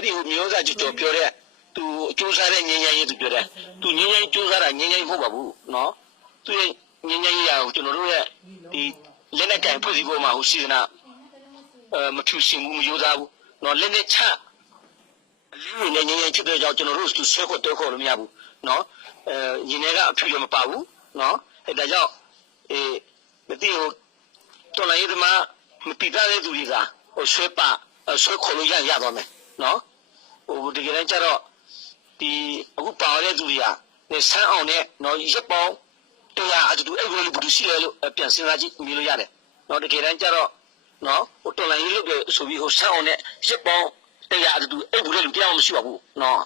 အဲ့ဒီမျိုးစားကြော်ပြောတဲ့သူအကျိုးစားတဲ့ငញ្ញရေးသူပြောတဲ့သူငញ្ញရေးကျိုးစားတာငញ្ញရေးမဟုတ်ပါဘူးနော်သူရဲ့ငញ្ញရေးရာကိုကျွန်တော်တို့ရဲ့ဒီလက်နဲ့ကင်ဖွဲ့စည်းဖို့မှာဟိုစီစဉ်တာမဖြူစင်ဘူးမရိုးသားဘူးနော်လက်နဲ့ချလူတွေနဲ့ငញ្ញရေးချစ်တဲ့ကြောင့်ကျွန်တော်တို့ဆွဲခေါ်တောခေါ်လို့မရဘူးနော်ညီနေကအဖြူလည်းမပါဘူးနော်အဲ့ဒါကြောင့်မသိဘူးတော်လိုင်းသမားမပိသားတဲ့သူတွေကဟိုဆွဲခေါ်လို့ရသွားမယ်နော်ဟိုတကယ်တမ်းကျတော့ဒီအခုပါတဲ့သူတွေကဆန်းအောင်နဲ့နော်ရပ်ပေါင်းတရားအတူအဲ့လိုလူရှိလဲလို့ပြန်စဉ်းစားကြည့်မြင်လို့ရတယ်နော်တကယ်တမ်းကျတော့နော်ဟိုတော်လိုင်းရေးလုပ်တဲ့ဆိုပြီးဟိုဆန်းအောင်နဲ့ရပ်ပေါင်းတရားအတူအဲ့လိုလူတရားမရှိပါဘူးနော်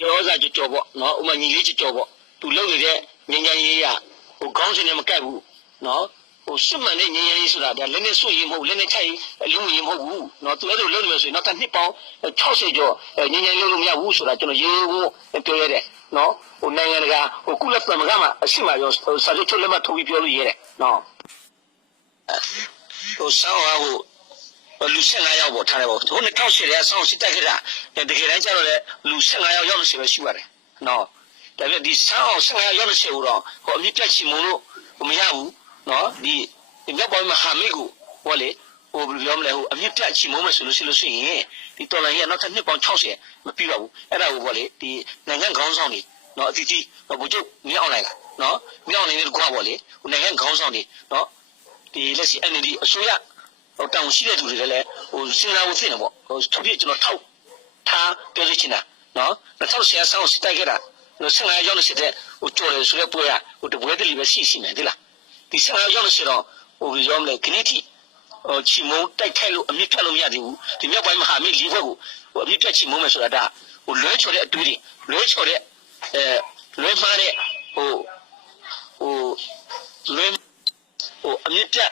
ရောစားကြောပေါ့နော်ဥမာညီလေးကြောပေါ့သူလုပ်နေတဲ့ငញ្ញရေးရဟိုခေါင်းစဉ်နဲ့မကိုက်ဘူးနော်ဟိုစစ်မှန်တဲ့ငញ្ញရေးဆိုတာဒါလက်နဲ့ဆွရေးမဟုတ်လက်နဲ့ချိုက်လူငရေးမဟုတ်ဘူးနော်သူအဲ့လိုလုပ်နေလို့ဆိုရင်နောက်တစ်နှစ်ပေါင်း60ကျော်ငញ្ញရေးလုပ်လို့မရဘူးဆိုတာကျွန်တော်ရေးဖို့ပြောရတယ်နော်ဟိုနိုင်ငံတကာဟိုကုလသမဂ္ဂမှာအရှိမရောစာချုပ်ချုပ်လက်မှတ်ထိုးပြီးပြောလို့ရတယ်နော်ဟိုဆောင်းဟိုလူ15ယောက်ပေါ့ထားတယ်ပေါ့ဟို2008ရဲဆောင်းစစ်တက်ခဲ့တာတကယ်တမ်းကျတော့လေလူ15ယောက်လို့ရှိပဲရှိပါတယ်နော်ဒါပေမဲ့ဒီဆောင်း15ယောက်လို့ရှိဘူးတော့ဟိုအမြင့်ပြတ်ချီမုံလို့မရဘူးနော်ဒီမြောက်ပိုင်းမှာဟာမိတ်ကိုဟောလေဟိုဘယ်လိုပြောမလဲဟိုအမြင့်ပြတ်ချီမုံမယ်ဆိုလို့ရှိရင်ဒီတော်လိုင်းရဲ့နောက်ထပ်နှစ်ပေါင်း60မပြီးတော့ဘူးအဲ့ဒါကိုဟောလေဒီနိုင်ငံခေါင်းဆောင်တွေနော်အတီးတီးဘုချုပ်မြောက်နိုင်လားနော်မြောက်နိုင်တဲ့ကွာပေါ့လေဟိုနိုင်ငံခေါင်းဆောင်တွေနော်ဒီလက်ရှိ NLD အစိုးရဟိုတောင်ရှိတဲ့သူတွေလည်းဟိုစဉ်းစားဖို့သိနေပေါ့ဟိုသူပြကျွန်တော်ထောက်ထားပြောချင်တာနော်2010ဆောင်းစစ်တိုက်ခဲ့တာ15ရောက်လို့ရှိတဲ့ဟိုကြော်တယ်ဆိုတဲ့ပွဲကဟိုတပွဲတည်းပဲရှိမယ်ဒီလားဒီ15ရောက်လို့ရှိတော့ဟိုပြောမလဲခဏတိဟိုချီမုံတိုက်ခိုက်လို့အမြင့်ဖြတ်လို့မရသေးဘူးဒီမြောက်ပိုင်းမဟာမိတ်၄ဘက်ကိုဟိုအမြင့်ဖြတ်ချီမုံမယ်ဆိုတာဒါဟိုလွဲချော်တဲ့အတွေးတွေလွဲချော်တဲ့လွဲမှားတဲ့ဟိုလွဲဟိုအမြင့်ဖြတ်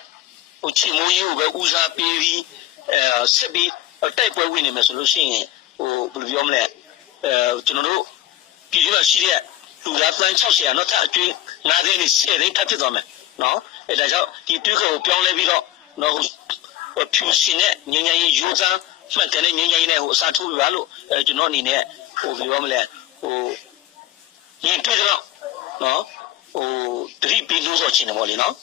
ဟိုချီမုံကြီးကိုပဲဦးစားပေးပြီးစစ်ပြီးတိုက်ပွဲဝင်နေမယ်ဆိုလို့ရှိရင်ဟိုဘယ်လိုပြောမလဲကျွန်တော်တို့ပြည်သူ့ရှိတဲ့လူသားပန်း60နောက်ထပ်အကျွေး9သိန်းနဲ့10သိန်းထပ်ဖြစ်သွားမယ်နော်အဲဒါကြောင့်ဒီတွေးခေါ်ကိုပြောင်းလဲပြီးတော့နော်ဖြူစင်တဲ့ငញ្ញရေးရိုးသားမှတ်တယ်ငញ្ញရေးနဲ့ဟိုအစားထိုးပြပါလို့ကျွန်တော်အနေနဲ့ဟိုပြောမလဲဟိုရင်တွေ့တော့နော်ဟိုတတိပေးလို့ဆိုချင်တယ်ပေါ့လေနော်